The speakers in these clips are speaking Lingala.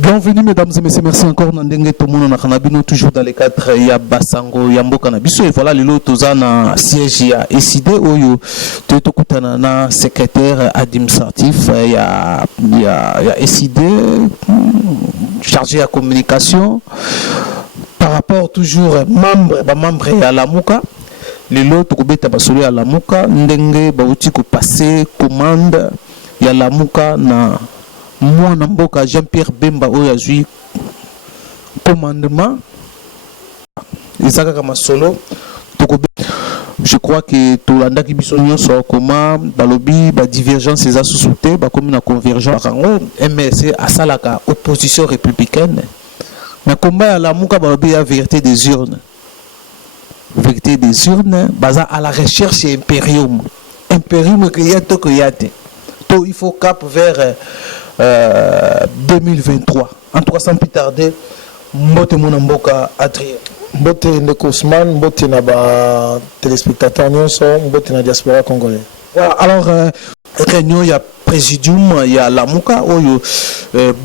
Bienvenue mesdames et messieurs, merci encore Nandenge Tomono na Kanabino, toujours dans les cadres ya Basango Yambo Kanabiso. Et voilà, le Tozana siège ya SID Oyo Tokutana na secrétaire administratif ya SID chargé à communication par rapport toujours membre ya Lamuka. Le lot Tokubeta Basolo ya Lamuka ndenge bauti ko passer commande ya Lamuka na moi Namboka Jean-Pierre Bemba Oyazui commandement Isaka Kamasolo. Je crois que tout l'anda qui bisogno sur comment balobi ba divergence ces associés ba comme une convergence MSC à salaka opposition républicaine mais combat à la muka balobi la vérité des urnes basé à la recherche impérium que y a to il faut cap vers 2023. En 300 plus tarder, Mbote Mounamboka Adrien. Mbote Nekosman, Mbote Naba téléspectateurs, Mbote na diaspora congolais. Voilà, alors, réunion, il y a présidium, il y a Lamuka, où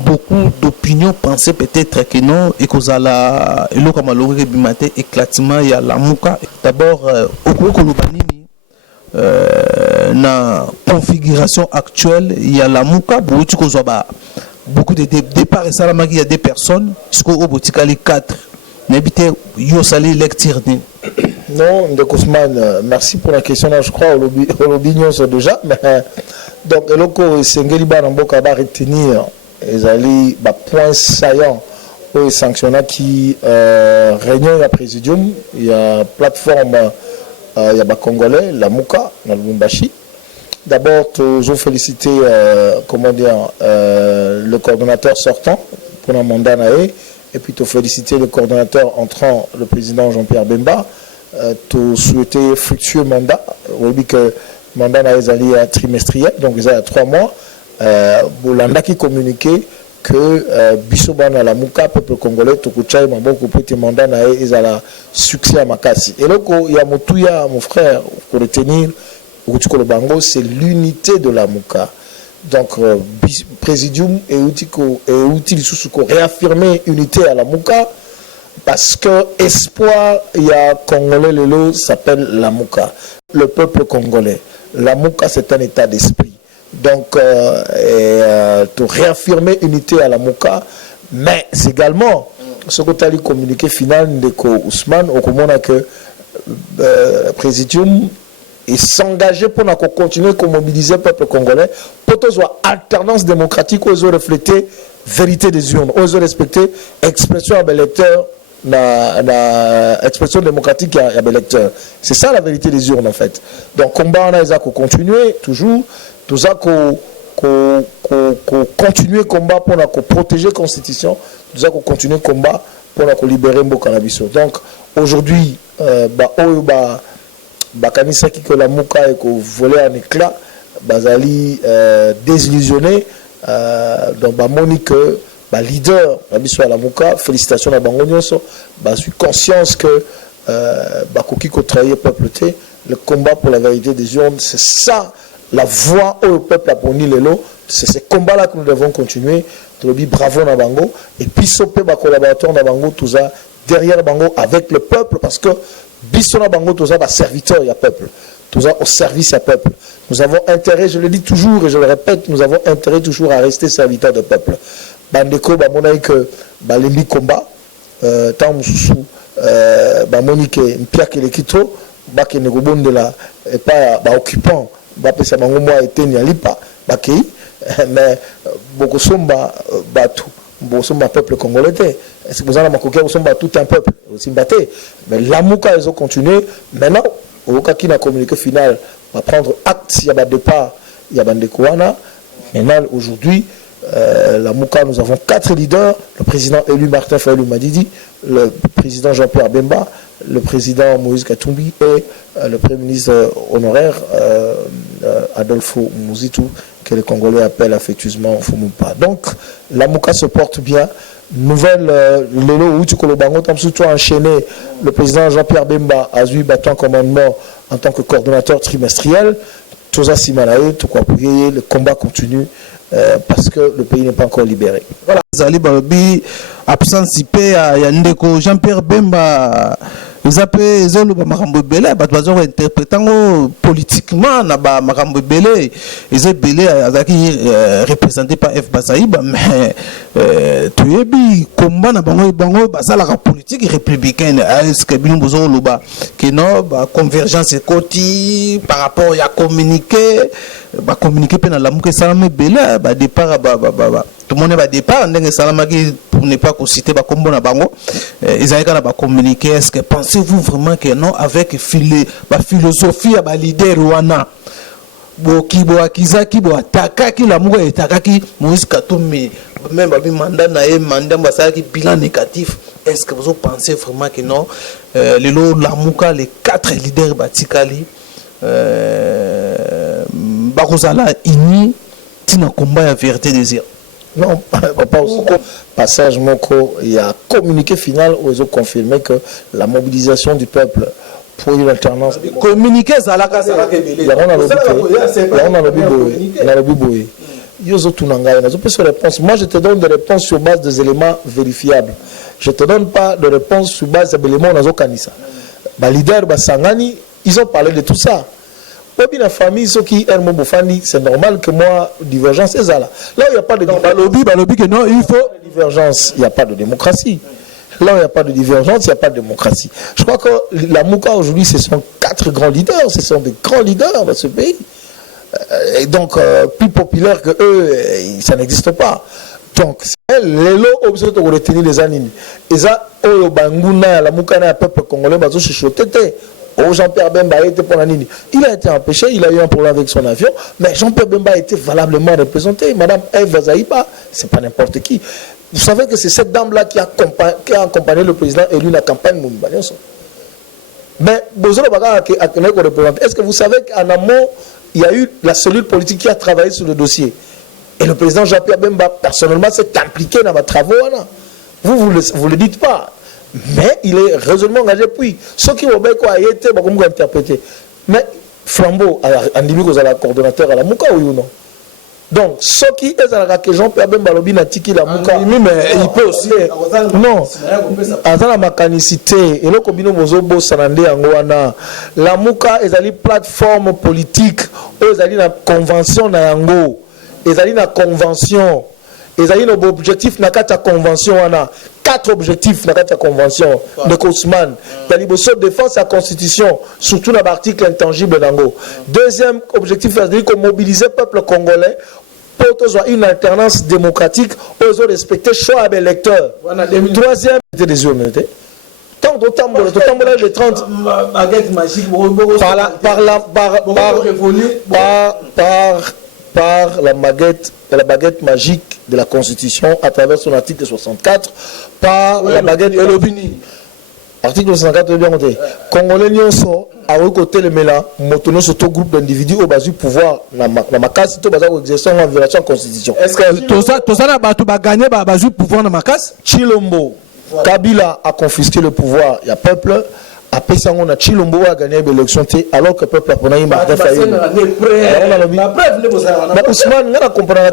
beaucoup d'opinions pensaient peut-être que non, et que ça la, et comme malheureux bimaté, éclatement, il y a Lamuka. D'abord, au cours de l'Ubanini, na configuration actuelle, il y a la Mouka, beaucoup de départs et ça, il y a des personnes, ce qu'on a botikali 4, n'habitez Yosali lecture. Non, de Kousman, merci pour la question. Là, je crois au l'opinion sont déjà. Donc, le loco Sengeliba Namboka va retenir les points saillants aux sanctionnats qui réunion à présidium, il y a plateforme. Il y a des Congolais, la Mouka, dans le Mumbashi. D'abord, je veux féliciter le coordonnateur sortant pour un mandat naé, et puis féliciter le coordonnateur entrant, le président Jean-Pierre Bemba, souhaiter fructueux mandat. On dit que le mandat naé est trimestriel, donc il y a 3 mois. Bolanda qui communiquait que Bissobana la Mouka, peuple congolais, Tokuchaï, Mamboko, petit mandat, ils ont la succès à Makassi. Et là, il y a mon frère, pour retenir, c'est l'unité de la Mouka. Donc, Présidium et outil réaffirmer unité à la Mouka, parce que espoir, il y a Congolais, le lot s'appelle la Mouka. Le peuple congolais. La Mouka, c'est un état d'esprit. Donc, pour réaffirmer unité à la Mouka, mais également, ce que tu as communiqué final de Ousmane, au moment que le Présidium est s'engager pour continuer à mobiliser le peuple congolais, pour que ce soit alternance démocratique, où ils ont reflété vérité des urnes, où ils ont respecté expression à l'électeur, expression démocratique à l'électeur. C'est ça la vérité des urnes en fait. Donc, combat, on a continuer toujours. Tout ça qu'on continue le combat pour protéger la Constitution, tout ça qu'on continue le combat pour libérer Mboka Nabiso. Donc aujourd'hui, Kanisa qui que la Mouka et qu'on volait en éclat, Bazali désillusionné, donc Monique, leader Nabiso à la Mouka, félicitations à Bangonyoso, je suis conscience que Koki ko trahir le peuple, le combat pour la vérité des urnes, c'est ça. La voix au peuple a poni lelo, c'est ce combat-là que nous devons continuer. Bravo na bango. Et puis sopé ba collaborateur na bango tout ça derrière bango avec le peuple parce que biso na bango tout ça ba serviteur il y a peuple. Tout ça au service à peuple. Nous avons intérêt, je le dis toujours et je le répète, nous avons intérêt toujours à rester serviteur de peuple. Bandeko ba monai que ba lembi combat tant mususu ba monique mpia ke lekito ba ke negobonde la et pas ba occupant. Mais beaucoup sont peuple congolais. C'est pour ça que tout un peuple. Mais la Mouka, ils ont continué. Maintenant, au cas qui n'a communiqué final, va prendre acte. Il y a un départ, il y a un découana. Maintenant, aujourd'hui, la Mouka, nous avons 4 leaders. Le président élu Martin Fayulu Madidi, le président Jean-Pierre Bemba, le président Moïse Katumbi et le premier ministre honoraire Adolfo Mouzitou, que les Congolais appellent affectueusement Fumumpa. Donc, la Mouka se porte bien. Nouvelle, Lelo Outukolobango, comme surtout enchaîné, le président Jean-Pierre Bemba a eu battu un commandement en tant que coordonnateur trimestriel. Toza Simanae, le combat continue parce que le pays n'est pas encore libéré. Voilà. Zali Balobi, absence IP à Yandeko, Jean-Pierre Bemba, ils appellent les autres Marambo Belé, ils ont interprété politiquement Marambo Belé, ils ont Belé représenté par F. Basaïba, mais tu es bi combat na bango basala la politique républicaine. Est-ce que bien besoin loba que non convergence et côté par rapport à communiquer, communiquer pe na lamuke salame Belé, départ tout le monde va départ pour ne pas citer combo na bango ils allaient quand communiquer. Est-ce que pensez-vous vraiment que non avec la philosophie à ba leader wana boki bo akizaki bo atakaki la muko etakaki Moïse Katumbi même ba mandat na e mandat basaki bilan négatif. Est-ce que vous pensez vraiment que non les lamuka les 4 leaders batikali bakozala ini tina combat ya vérité désir? Non, pas aussi. Passage Moko, il y a communiqué final où ils ont confirmé que la mobilisation du peuple pour une alternance. Communiqué, ça l'a cassé. Il y a réponse. Moi, je te donne des réponses sur base des éléments vérifiables. Je ne te donne pas de réponses sur base des éléments dans Kanisa. Les leaders Sangani, ils ont parlé de tout ça. La famille, ceux qui aiment Bofani, c'est normal que moi, divergence est là. Là où il n'y a pas de divergence, il n'y a pas de démocratie. Là où il n'y a pas de divergence, il n'y a pas de démocratie. Je crois que la Mouka aujourd'hui, ce sont 4 grands leaders, ce sont des grands leaders dans ce pays. Et donc, plus populaires que eux, ça n'existe pas. Donc, les lots obligés de retenir les animes. Et ça, au Banguna, la Mouka, le peuple congolais, ils ont chuchoté. Jean-Pierre Bemba était pour la Nini. Il a été empêché, il a eu un problème avec son avion, mais Jean-Pierre Bemba a été valablement représenté. Madame Eve Zaïba, c'est pas n'importe qui. Vous savez que c'est cette dame-là qui a accompagné le président élu la campagne Mouniba. Mais est-ce que vous savez qu'en amont, il y a eu la cellule politique qui a travaillé sur le dossier? Et le président Jean-Pierre Bemba, personnellement, s'est impliqué dans les travaux. Vous ne le dites pas. Mais il est résolument engagé. Puis, ceux qui ont été interprétés. Mais Flambeau, on a la coordonnateur à la Mouka, oui ou non? Donc, ceux qui est à la Jean-Pierre Bemba Lobi n'a tiki la Mouka. Mais il peut aussi. Non. À la mécanicité, et le combino Mozobo Sanande Angoana, la Mouka est une plateforme politique, ils ont une convention na Yango, ils ont une convention. Ils ont un objectif dans la convention. 4 objectifs dans la convention de Kosman. Il y a la défense de la constitution, surtout dans l'article intangible d'Ango. Deuxième objectif, c'est de mobiliser le peuple congolais pour avoir une alternance démocratique, pour respecter le choix des électeurs. Troisième, c'était des humanité. Tant d'autant de 30 baguette magique par la baguette magique de la Constitution à travers son article 64, par la baguette de l'Obini. Article 64, bien noté. Congolais Nyonso a recruté le MELA, motono sur tout groupe d'individus au bas du pouvoir, dans ma case, tout bas exercer en violation de la Constitution. Est-ce que tout ça va gagner bas du pouvoir dans ma case? Chilombo, Kabila a confisqué le pouvoir, il y a peuple. Après ça, on a Chilombo a gagné l'élection alors que le peuple a pris Martin Fayulu. Mais Ousmane, on a compris la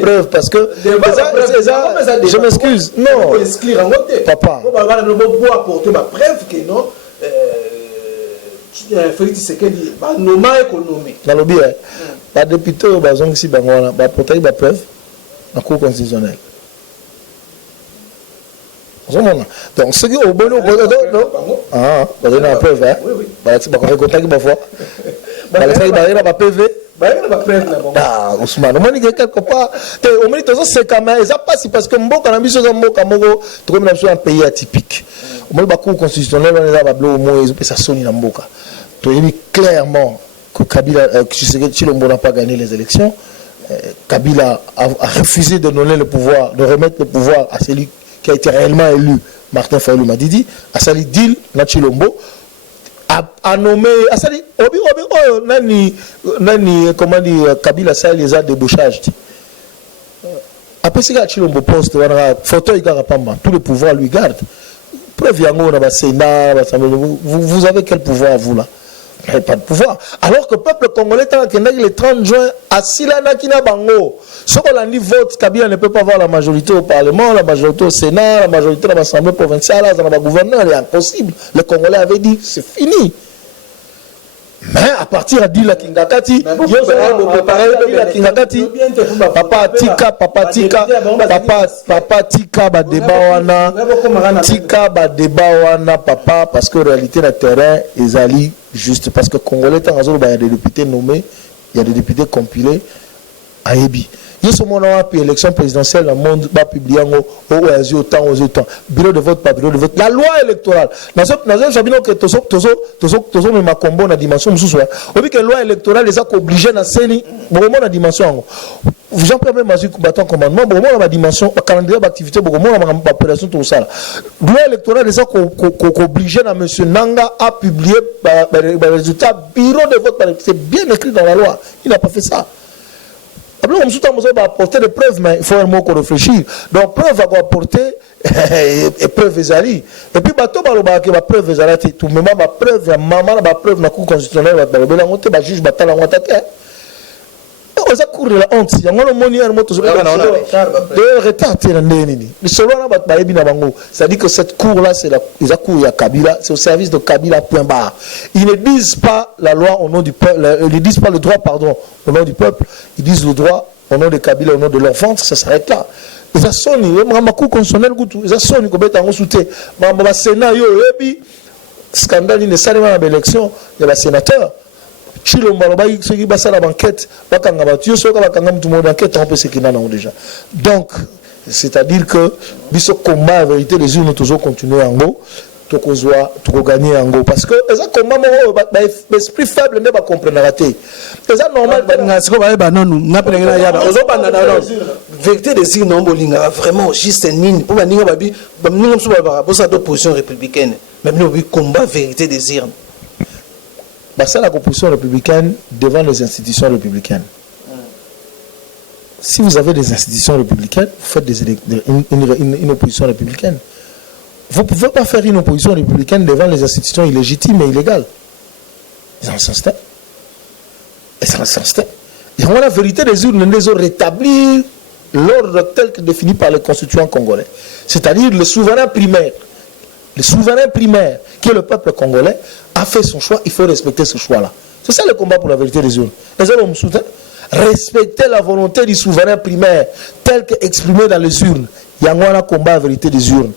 preuve parce que je m'excuse. Non, papa. Apporter ma preuve que non. Félix Tshisekedi va nommer économique. Dans le biais, les députés ont besoin ici de porter la preuve dans la Cour constitutionnelle. Donc, ce qui est au bon, ah, vous avez la preuve, hein? Oui. Vous avez contacté parfois. Vous avez la PV. Ah, Ousmane, on dit quelque part, on dit que c'est quand même, ça passe parce que Mboka, on a mis sur Mboka, tout comme un pays atypique. On dit que la Cour constitutionnelle, on a dit au moins, ça sonne dans Mboka. Tu as dit clairement que Kabila, Chilombo n'a pas gagné les élections. Kabila a refusé de donner le pouvoir, de remettre le pouvoir à celui qui a été réellement élu, Martin Fayulu Madidi, a sali deal na Chilombo, a nommé, a sali, nani, comment dire, Kabila sali les a débauchage. Après ce que Chilombo poste, fauteuil garapamba, tout le pouvoir lui garde. Preuve yango na Sénat, vous avez quel pouvoir vous là? n'avait pas de pouvoir. Alors que le peuple congolais, le 30 juin, à Silana Kina Bango, ce qu'on a dit vote, Kabila ne peut pas avoir la majorité au Parlement, la majorité au Sénat, la majorité dans l'Assemblée provinciale, dans le gouvernement, c'est impossible. Le Congolais avait dit, c'est fini. Mais à partir de Dila Kingakati, papa tika ba débat wana papa parce que réalité le terrain ils allient juste parce que Congolais tant il y a des députés nommés, il y a des députés compilés à Ebi. Il y a ce moment là puis élection présidentielle le monde va publier au temps bureau de vote pas bureau de vote la loi électorale dans un chapitre que tozo me makombo na dimension mususu on dit que loi électorale les a obligé na seni vraiment na dimension Jean-Pierre Mazui combattant commandement bon la dimension calendrier d'activité bon la opération tout ça loi électorale les a obligé na monsieur Nanga à publier les résultats bureau de vote c'est bien écrit dans la loi il n'a pas fait ça. Après, on va apporter des preuves, mais il faut un mot qu'on réfléchisse. Donc, preuve va apporter et preuve ezali. Et puis, bateau va preuve ezali. Tout le monde va preuve, maman va preuve dans la cour constitutionnelle, va juge batala la on a cours de la honte. Il y a un moni un moto de retard. C'est-à-dire que cette cour-là, c'est la cour à Kabila, c'est au service de Kabila, point barre. Ils ne disent pas la loi au nom du peuple, ils ne disent pas le droit, pardon, au nom du peuple, ils disent le droit au nom de Kabila, au nom de leur ventre, ça s'arrête là. Ils ont sonné, ils ont cour constitutionnelle, ils ont sonné, ils ont soutenu. Ils ont Sénat, scandale, il ne s'est pas l'élection, il y a les sénateurs. Chilo Malobaï, ceux qui passent à la banquette, déjà. Donc, c'est-à-dire que, ce combat, en vérité, les urnes toujours continuer en haut, tout gagner en haut. Parce que, ça combat, l'esprit faible ne va pas comprendre rater. C'est ça normal. Vérité des urnes, vraiment, juste une pour la opposition républicaine. Même le combat, vérité des urnes. C'est la composition républicaine devant les institutions républicaines. Si vous avez des institutions républicaines, vous faites une opposition républicaine. Vous ne pouvez pas faire une opposition républicaine devant les institutions illégitimes et illégales. Ils en sont et ça s'installe. Et la vérité des urnes, les ont rétabli l'ordre tel que défini par les constituants congolais. C'est-à-dire le souverain primaire. Le souverain primaire, qui est le peuple congolais, a fait son choix, il faut respecter ce choix-là. C'est ça le combat pour la vérité des urnes. Respecter la volonté du souverain primaire, tel qu'exprimé dans les urnes. Il y a un combat à la vérité des urnes.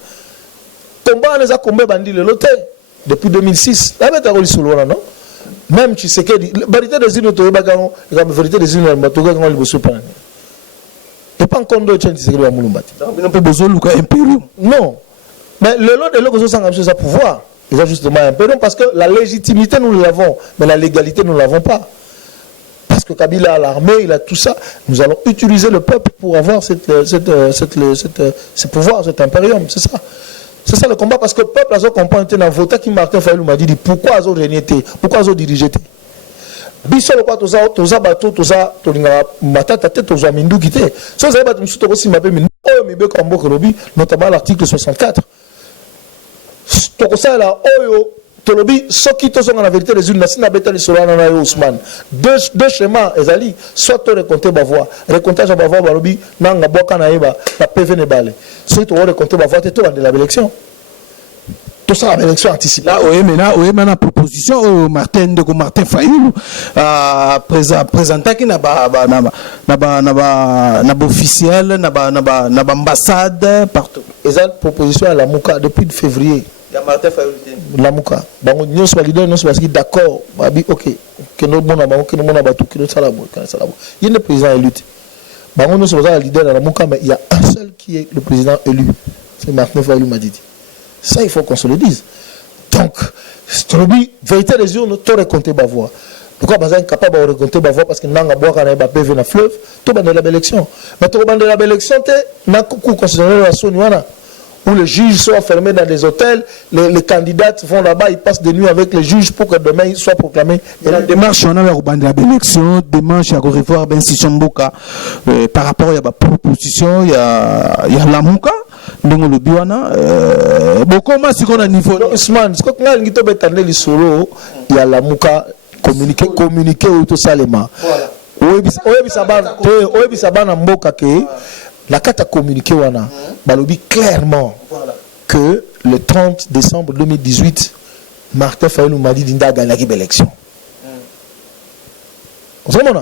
Combat, on les a combattu bandit le loté depuis 2006. La non? Même tu sais que la vérité des urnes, la vérité des urnes, et pas encore d'autres gens qui non. Mais le lot de l'autre c'est pouvoir. Ils ont justement un peu parce que la légitimité nous l'avons, mais la légalité nous ne l'avons pas. Parce que Kabila a l'armée, il a tout ça. Nous allons utiliser le peuple pour avoir ce pouvoir, cet impérium. C'est ça. C'est ça le combat parce que le peuple a compris un vote qui Martin Fayulu m'a dit pourquoi ils ont régné, pourquoi ils ont dirigé. Bisolo kwa toza bato toza tolinga matata te toza mindu kité. So za bato msuto ko simape mindu o mibe ko mboko lobi notamment l'article 64. Tokosa la oyo tolobi soki tozonga la vérité des urnes na beta li solana na Ousmane. Deux schémas ezali soit to recompter ba voix, recomptage ba voix balobi nanga boka na yeba la PV ne balé. Soit to recompter ba voix te to de la élection. Tout ça à l'élection anticipée. Là, oui, mais là, oui, maintenant, proposition, Martin Fayulu, présenté qui n'a pas officiel, n'a pas ambassade, partout. Et ça, proposition à la Mouka depuis février. Il y a Martin Fayulu. La Mouka. Nous sommes d'accord. Ok. Que nous sommes que nous il y a le président élu. Nous sommes les leaders de la Mouka, mais il y a un seul qui est le président élu. C'est Martin Fayulu m'a dit. Ça, il faut qu'on se le dise. Donc, vérité des urnes, tu raconter ma voix. Pourquoi pas incapable de raconter ma voix parce que n'anga boire quand il va péver dans le fleuve, tu vas dans la belle élection. Mais tu vas dans la belle élection, tu n'as qu'un coup constitutionnel à Soniwana. Où les juges sont enfermés dans des hôtels, les candidats vont là-bas, ils passent des nuits avec les juges pour que demain ils soient proclamés. Et la démarche, on a la élection, démarche à revoir l'institution Mboka par rapport à la proposition, il y a la Mouka, le Biwana. Comment est-ce qu'on a niveau Ousmane, ce qu'on a dit, il y a la Mouka, communiquer au salema oyebi sabana mboka ke la carte a communiqué wana balobi clairement que le 30 décembre 2018 Martin Fayulu m'a dit d'inda gagné l'élection. Vous comprenez?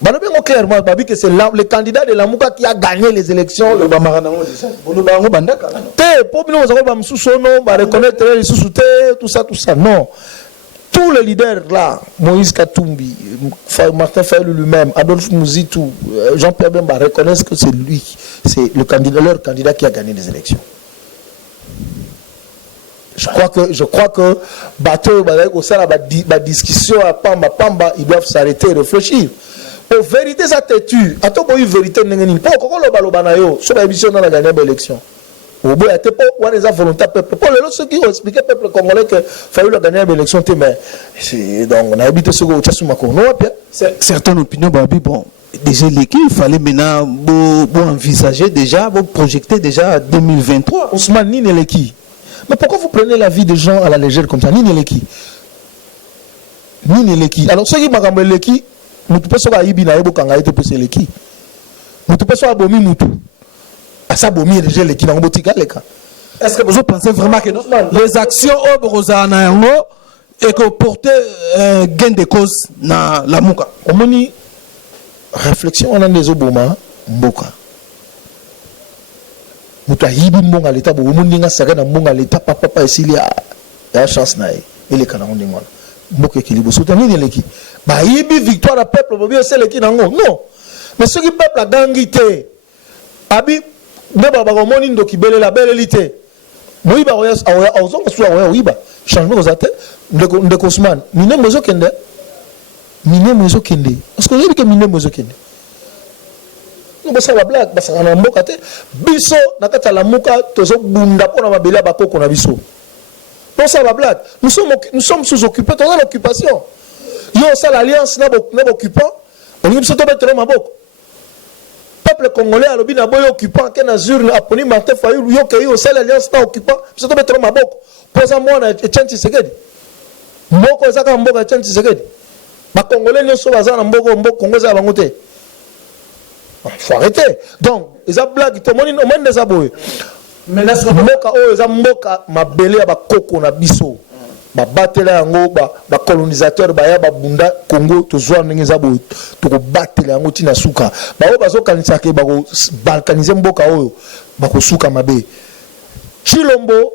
Balobi clairement babi que c'est le candidat de la Mouka qui a gagné les élections. Le Bamaranango dit ça. Bolobango bandaka. Te pour nous on va msusono ba reconnaître les sous-souté tout ça. Non. Tous les leaders là, Moïse Katumbi, Martin Fayulu lui-même, Adolphe Mouzitou, Jean-Pierre Bemba reconnaissent que c'est lui, c'est leur candidat qui a gagné les élections. Je crois que bateau au sein de la discussion à Pamba, ils doivent s'arrêter et réfléchir. Aux vérités à têtu, à tout une vérité n'engagez pas. Pourquoi le balobanayo sur la mission dans la gagné l'élection? Au bout, il y a des volontaires peuple. Pour les autres, ceux qui ont expliqué au peuple congolais qu'il fallait gagner l'élection, mais donc on a habité ce que tu as certaines opinions, Babi, bon, déjà l'équipe, il fallait maintenant envisager déjà, projeter déjà 2023. Ousmane, ni l'équipe. Mais pourquoi vous prenez la vie des gens à la légère comme ça? Ni l'équipe. Alors, ceux qui m'ont dit l'équipe, nous ne pouvons pas y aller à l'équipe. Nous ne pouvons pas abomi Moutou. Est-ce que vous pensez vraiment que les actions au Rosanayango et que porter gain de cause dans la Mouka? On a une réflexion, on a des oboma, Mboka. Mouta yibi mbonga l'État, bo mundinga saga na mbonga l'État, papa ici il y a chance na et les canons de moi. Mboka équilibre, soutenir de l'équipe. Bah yibi victoire à peuple, bo bien c'est l'équipe nango. Non. Mais ce qui peuple a gangité. Abi ne baba komoni ndo kibele la belle élité moyiba oya ozonga swa oya oyiba changement kozate ndeko Ousmane mine mozo kende parce que j'ai que mine mozo kende no basa ba blague basa na mboka te biso na kata la muka tozo bunda pona mabele ba koko na biso non ça ba blague nous sommes sous-occupés dans l'occupation yo ça l'alliance na occupant on y biso to bettre maboko peuple congolais a lobby na boyo occupant ken azur na aponi Martin Fayulu yo ke yo seul alliance na occupant biso to bettre maboko poza mwana Etienne Tshisekedi mboko ezaka mboko Etienne Tshisekedi ba congolais nyoso baza na mboko Congo za bango te. Faut arrêter. Donc les blagues to moni no mende za boye menace mboka o eza mboka mabele ya ba koko na biso ba batela yango ba colonisateur ba ya ba bunda Congo to zwa ndenge za boye to ko batela yango tina suka ba o bazo kanisa ke ba ko balkaniser mboka oyo ba ko suka mabe. Chilombo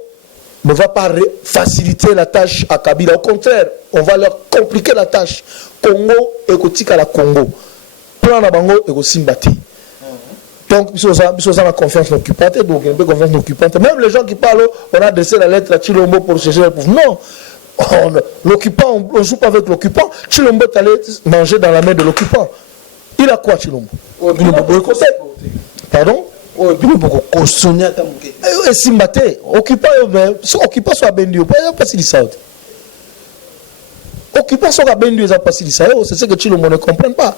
ne va pas faciliter la tâche à Kabila, au contraire on va leur compliquer la tâche. Congo ekotika la Congo plan na bango ekosimbati. Donc, ils ont la confiance occupante, donc il y a une confiance occupante. Même les gens qui parlent, on a adressé la lettre à Chilombo pour chercher le pouvoir. Non, l'occupant, on ne joue pas avec l'occupant. Chilombo est allé manger dans la main de l'occupant. Il a quoi, Chilombo? Pardon? Et Simbate, occupant soit bendu, pas si ça. Occupant soit bendu, pas si ça. C'est ce que Chilombo ne comprend pas.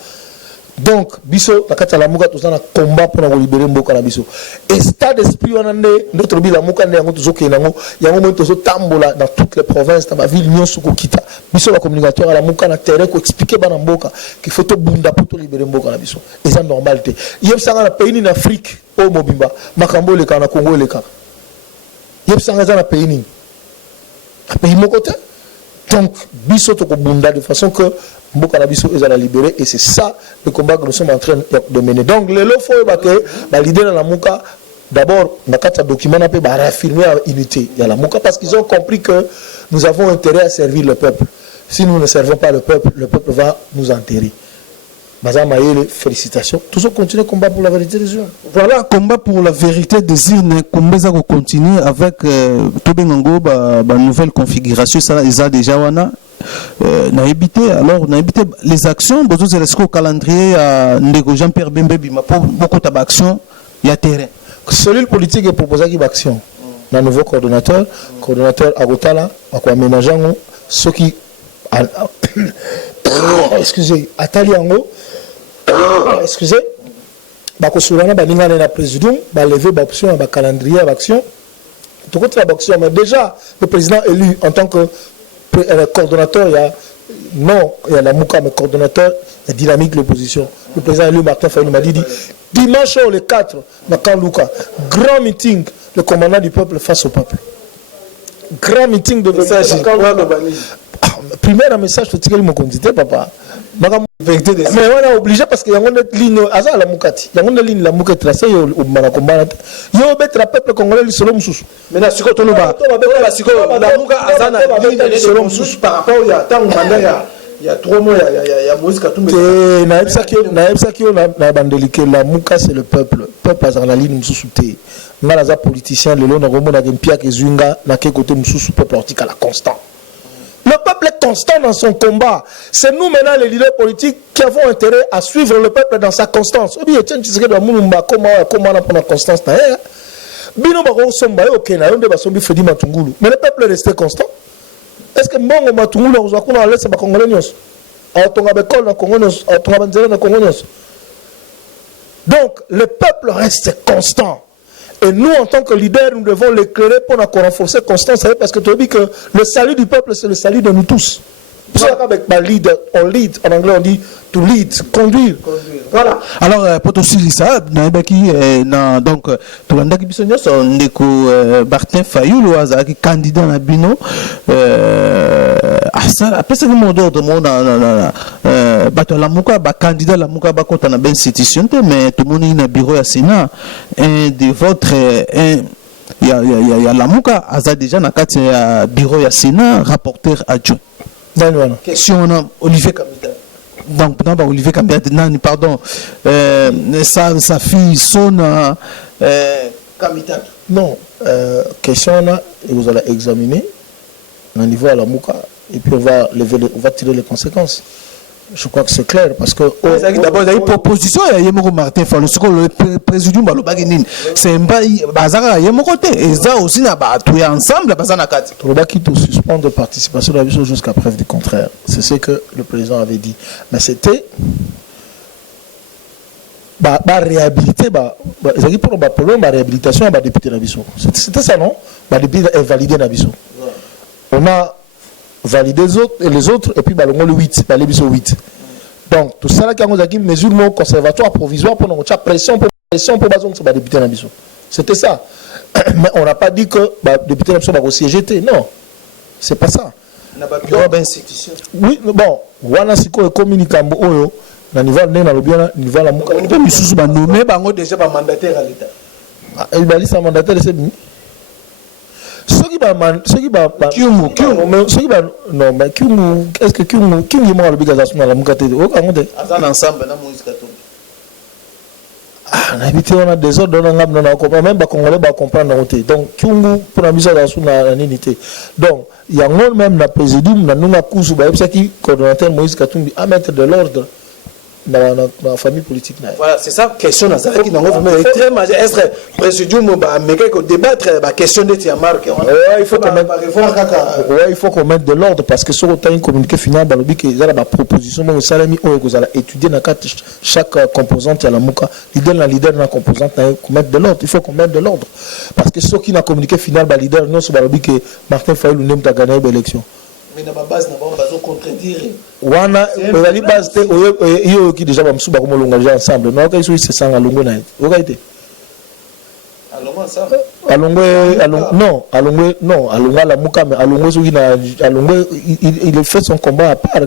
Donc, biso, la Katalamuka, tout ça, on a combat pour nous libérer Mboka na biso. État d'esprit, on a notre bila Mouka, il y a un moment où tambola dans toutes les provinces, dans ma ville, Nyon Sukokita. Biso, la communicateur à la Mouka, na terrain, pour expliquer à Mboka qu'il faut tout bunda pour libérer Mboka na biso. Et c'est normalité. Il y a un pays en Afrique, au Mobimba, Makambo, le Kana, Congo, le Kana. Il y a un pays un pays Mokote. Donc, biso, tout bunda de façon que Mboka na biso est à la libérer et c'est ça le combat que nous sommes en train de mener. Donc les lots faut que l'idée dans la Mouka d'abord dans quatre documents on peut réaffirmer l'unité il y a la Mouka parce qu'ils ont compris que nous avons intérêt à servir le peuple. Si nous ne servons pas le peuple va nous enterrer. Bazamaïle, félicitations. Toujours continuer le combat pour la vérité des gens. Voilà, combat pour la vérité des urnes. Combat ça continue avec Tobengango, nouvelle configuration. Ça, ils ont déjà wana. On a évité les actions. Besoin de l'esco calendrier à Jean-Pierre Bemba Bima pour beaucoup d'actions. Il y a terrain. Cellule politique est proposée qui action. Un nouveau coordonnateur Agotala, à quoi aménager ceux qui excusez, Atali Ango. Excusez, Bakosulana, Baningana na président, lever l'option, le calendrier d'action. Tout contre l'action, mais déjà, le président élu en tant que coordonnateur, il y a non, il y a la Mouka, mais coordonnateur, il y a dynamique l'opposition. Le président élu Martin Fayou m'a dit dimanche le 4, Makan Luka, grand meeting, le commandant du peuple face au peuple. Grand meeting de message. Primaire message, je te dis mon candidat, papa. Mais on a obligé parce qu'il y a une ligne à la Moukati. Il y a une ligne la Moukati tracée au Manakomba. Il y a un peuple congolais le selon Moussous. Mais là, si on a la Mouka Azana ligne selon Moussous par rapport à tant il y a 3 mois, il y a Moïse Katumbe. La Mouka, c'est le peuple. Le peuple a la ligne Moussous. On a les politiciens, les lois, on a un Pierre Kezunga, on a quel côté Moussous, peuple à la constant. Le peuple est constant dans son combat. C'est nous maintenant les leaders politiques qui avons intérêt à suivre le peuple dans sa constance. Le peuple est resté constant. Est-ce que Mongo Matungulu a laissé les Congolais? Donc le peuple reste constant. Et nous, en tant que leaders, nous devons l'éclairer pour renforcer constance. Parce que tu as dit que le salut du peuple, c'est le salut de nous tous. C'est ça qu'avec ma leader, on lead. En anglais, on dit to lead, conduire. Voilà. Alors, pour tout ça, donc, tout le monde qui est Martin Fayou, le candidat à Bino, après ce moment d'ordre, la Mouka, candidat la Mouka, contre une institution, mais tout le monde est dans le bureau à Sénat. Un de votre. Il y a la Mouka, Aza déjà dans le bureau à Sénat, rapporteur adjoint. Question Olivier Kamita. Donc, Olivier Kamita, pardon, sa fille sonne Kamita. Non, question vous allez examiner au niveau à la Mouka et puis on va tirer les conséquences. Je crois que c'est clair parce que d'abord il y a une proposition il y a Martin Fayou le président Balobaginin c'est un bazar il y a mon côté et ça aussi na ba tout ensemble bazana kati to ba qui to suspendre de participation à la jusqu'à preuve du contraire. C'est ce que le président avait dit, mais c'était réhabiliter problème réhabilitation à député Nabiso. C'était ça non? Député est validé Nabiso. On a validé les autres et puis le 8, le 8. Donc tout ça là qui a une mesure non conservatoire provisoire pour nous pression pour baser député Nabiso. C'était ça. Mais on n'a pas dit que député Nabiso va siéger. Non. C'est pas ça. n'a pas pu institution. Oui, bon, wana siko communique en oyo na niveau na lobiana niveau la muka. On peut misusu ba nommer bango déjà ba mandataire à l'état. Ah, il va lisa mandataire c'est bien. Ceux qui non mais Kyungu est-ce que Kyungu mo l'obligation na la muka te o ka ngote azan ensemble na Moïse Katumbi. Ah, on habite on a des ordres on a même ba congolais ba comprendre ngote. Donc Kyungu pour la mise à la unité. Donc il y a même la présidium na nunga kusu ba yebisa ki coordonnateur Moïse Katumbi à mettre de l'ordre dans la famille politique. Voilà, c'est ça question na ça qui n'ont vraiment très majeur. Est-ce que présidium ba meka ko débattre la question de Tiamar que il faut qu'on mette il faut qu'on mette de l'ordre parce que sur autant une communiqué final ba lobi que ça la proposition mo salami o ko za étudier na chaque composante à la muka leader na composante na ko mettre de l'ordre. Il faut qu'on mette de l'ordre parce que ceux qui n'a communiqué final ba leader non so ba lobi que Martin Fayou nem ta gagner l'élection. Mais na base na ba bazo contredire wana bazali base te oyo ki déjà ba msuba ko molonga ensemble non ka c'est ça alongo na oka ite alongo ensemble alongo la muka mais alongo soki na alongo il fait son combat à part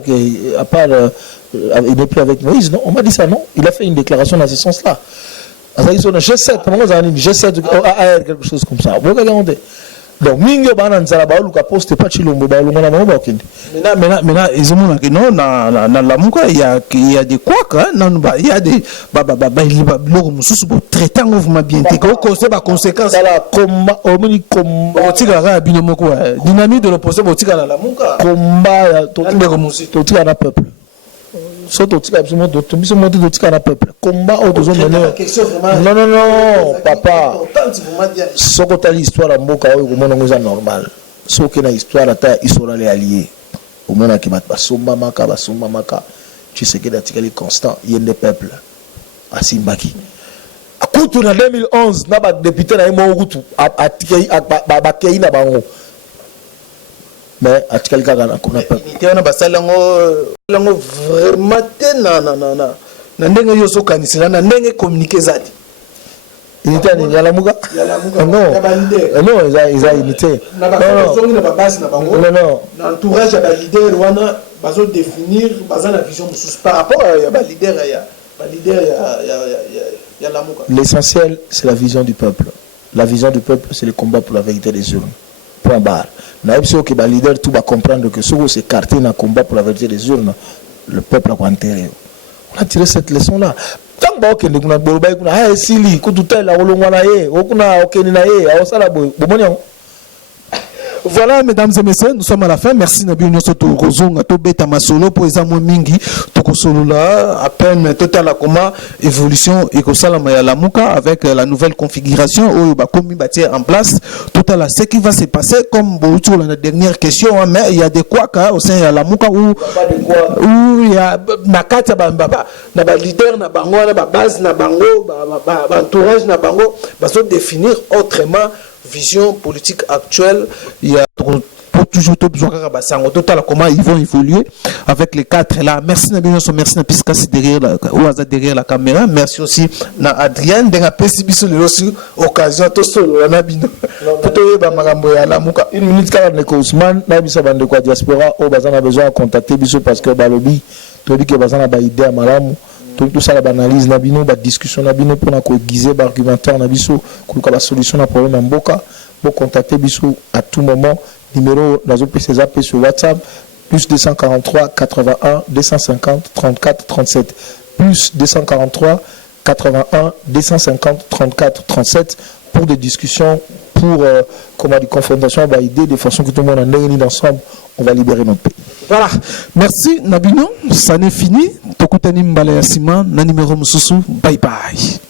il n'est plus avec Moïse non on m'a dit ça non il a fait une déclaration dans ce sens là azali son G7 comment ça dit G7 AR quelque chose comme ça boka gande. Donc, mingo bana nzala ba luka poste pas chilombo ba lunga na mamba okende. Maintenant ils ont montré que non na la muka il y a des quoi non il y a des logo mususu pour traiter un mouvement bien té ko c'est pas conséquence la combat omoni combat otika ra bino moko dynamique de l'opposition otika na la muka combat to tika na peuple. Surtout tika absolument to biso monter to tika na peuple. Combat au besoin de non papa. Soko tali histoire ya mboka oyo komona ngoza normal. Soki na histoire ata isola les alliés. Omona ki bat basomba maka. Tu sais que l'article est constant, il y a des peuples. Asimbaki. Akutu na 2011 na ba député na mo rutu atikei ba kei na bango. mais à quel cas on a pas unité wana basalango vraiment te na ndenge yo sokanisela na ndenge communiquer zati unité ni la muka non ils a unité non l'entourage ya ba leader wana bazo définir bazana vision mususu par rapport ya ba leader ya la muka. L'essentiel c'est la vision du peuple. La vision du peuple c'est le combat pour la vérité des urnes. Point barre. Naïbso que ba leader tout va comprendre que ce c'est carté dans combat pour la vérité des urnes, le peuple a enterré. On a tiré cette leçon là. Tant ba okende kuna boloba kuna ha esili kututela olongwa na ye okuna okeni na ye awosala bomoni. Voilà, mesdames et messieurs, nous sommes à la fin. Merci Nabi Unyoso Tokozonga, Tobeta Masolo, pour les amours mingi, Tokosolo là, à peine total à comment évolution et Kosalama la Mouka avec la nouvelle configuration où bah comme bâtir en place tout à la ce qui va se passer comme pour la dernière question, mais il y a des quoi au sein de la Mouka où il y a Nakata Bamba, na leader na bango na base na bango, entourage na bango, bah se définir autrement. Vision politique actuelle, il y a pour toujours total comment ils vont évoluer avec les quatre là. Merci Nabino, merci na Pisca derrière la caméra, merci aussi na Adrien de la PCBC le aussi occasion to solo Nabino pour ba makambo ya la muka une minute car ne Ousmane na bisa bande kwa diaspora au bazana besoin contacter biso parce que balobi to dit que bazana ba idée malamu tout ça la analyse na bino ba discussion na bino pour na ko guiser ba argumentaire na biso ko ka ba solution na problème en boka pour contacter biso à tout moment numéro nazo PC zappé sur WhatsApp plus 243 81 250 34 37 plus 243 81 250 34 37 pour des discussions pour comment des confrontations bah idée de façon que tout le monde en réunit ensemble on va libérer notre pays. Voilà, merci Nabino, ça n'est fini. Tokutani Mbale Yassima, na numéro Moussoussou, bye bye.